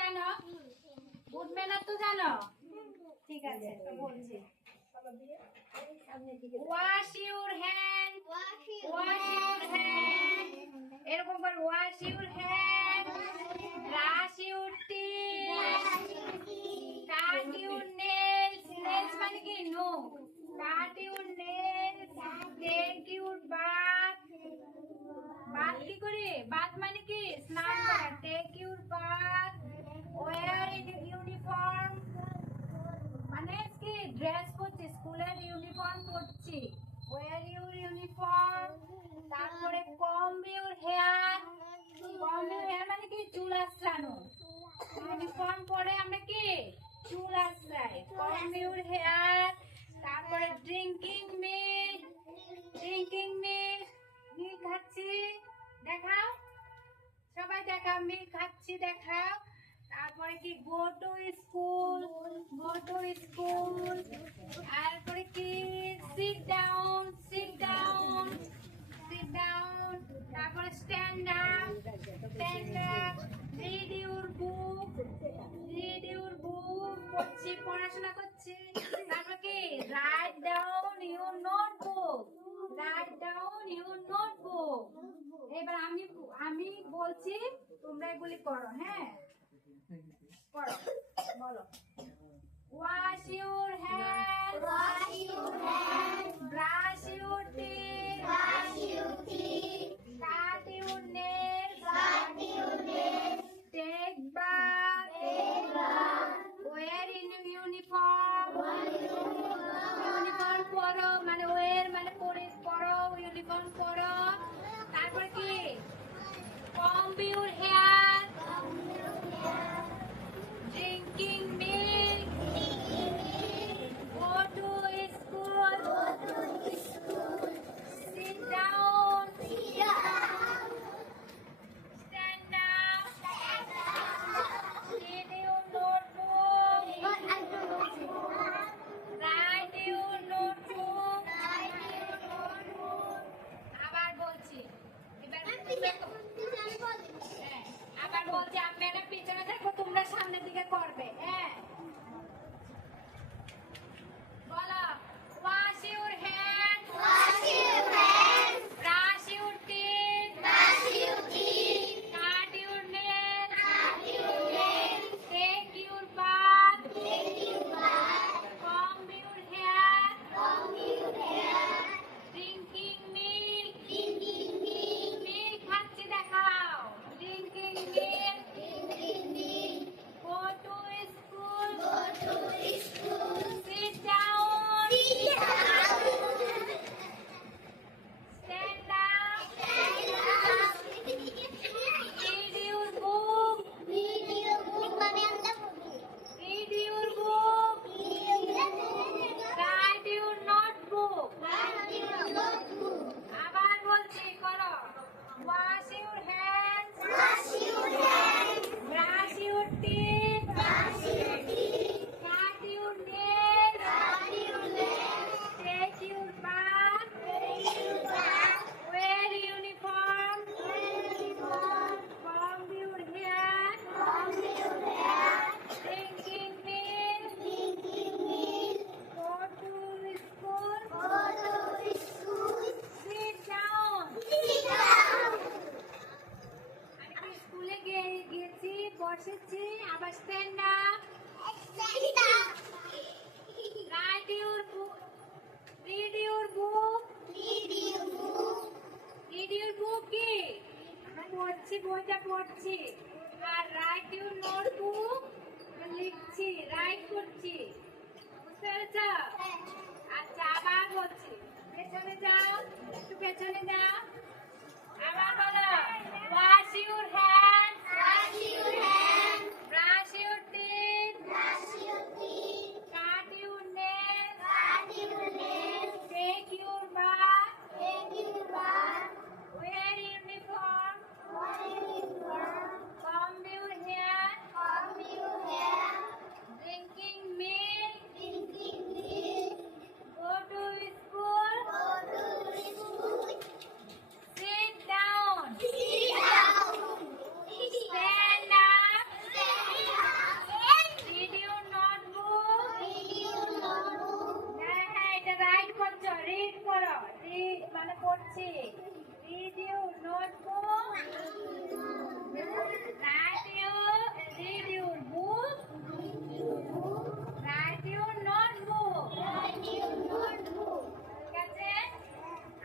জানো? Good manner তো জানো? ঠিক আছে, তো বলছি। Wash your hand, wash your hand, এরকম করে wash your hand, brush your teeth, cut your nails, nails মানে কি? নখ, cut your nails, take your bath, bath কি করে? বাথ মানে কি? স্নান করা। Take your bath, wear uniform মানে কি? ড্রেস পরছি, স্কুলের ইউনিফর্ম পরছি। Wear your uniform. তারপরে comb your hair, comb your hair মানে কি? চুল আঁচড়ানো। ইউনিফর্ম পরে আমরা কি? চুল আঁচড়াই। Comb your hair. তারপরে drinking milk, drinking milk, milk খাচ্ছি, দেখাও সবাই, দেখাও মিল্ক খাচ্ছি, দেখাও। তারপরে কি? Go to school, go to school. তারপরে কি? Sit down, sit down, sit down. তারপরে stand up, stand up. Read your book, read your book, পড়ছি, পড়াশোনা করছি। তারপরে কি? Write down your notebook, write down your notebook. এবার আমি বলছি, তোমরা এগুলি করো। হ্যাঁ, করো, বলো। Wash your hand, wash your hand, brush your teeth, brush your teeth, cut your nails, cut your nails, take bath, take bath, wear uniform, uniform পরো, মানে ওয়্যার মানে পরে, পরো, ইউনিফর্ম পরো। তারপরে কি? Comb your hair, drinking milk, go to school, sit down, stand up, read your notebook, write your notebook. আবার বলছি, আবার বলছি, আমি একটা পিছনে থাকবো, তোমরা সামনের দিকে করবে। হ্যাঁ, বলো। Wash your hand, wash your hand, brush your teeth, brush your teeth, cut your nails, cut your nails, take your bath, take your bath, comb your hair, comb your hair, drinking milk, drinking milk, milk খাচ্ছি, দেখাও, drinking milk, drinking milk, go to school, go to school, sit down, sit down, stand up, stand up, read your book, read your book, read your book, write your notebook, write your notebook. আবার বলছি, করো। Wash your hands, wash your hands, brush your teeth, brush your teeth, cut your nails, cut your nails, take your bath, take your bath, wear uniform, wear uniform, comb your hair, comb your hair, drinking milk, drinking milk, go to school, go to school, sit down, sit down. আমি স্কুলে গেছি, বসেছি, আবার stand up, stand up, write your book, read your book, read your book, read your book কি? আমরা পড়ছি, বইটা পড়ছি। আর write your notebook, লিখছি, রাইট করছি। বুঝতে পেরেছ? আচ্ছা, আবার বলছি, পেছনে যাও, একটু পেছনে যাও। আবার বলো। Wash your hand, wash your hand, brush your teeth, brush your teeth, cut your nails, cut your nails, take your bath, take your bath, wear uniform, wear uniform, comb your hair, comb your hair, drinking milk, drinking milk, go to school, go to school, sit down, মানে পড়ছি। Read you notebook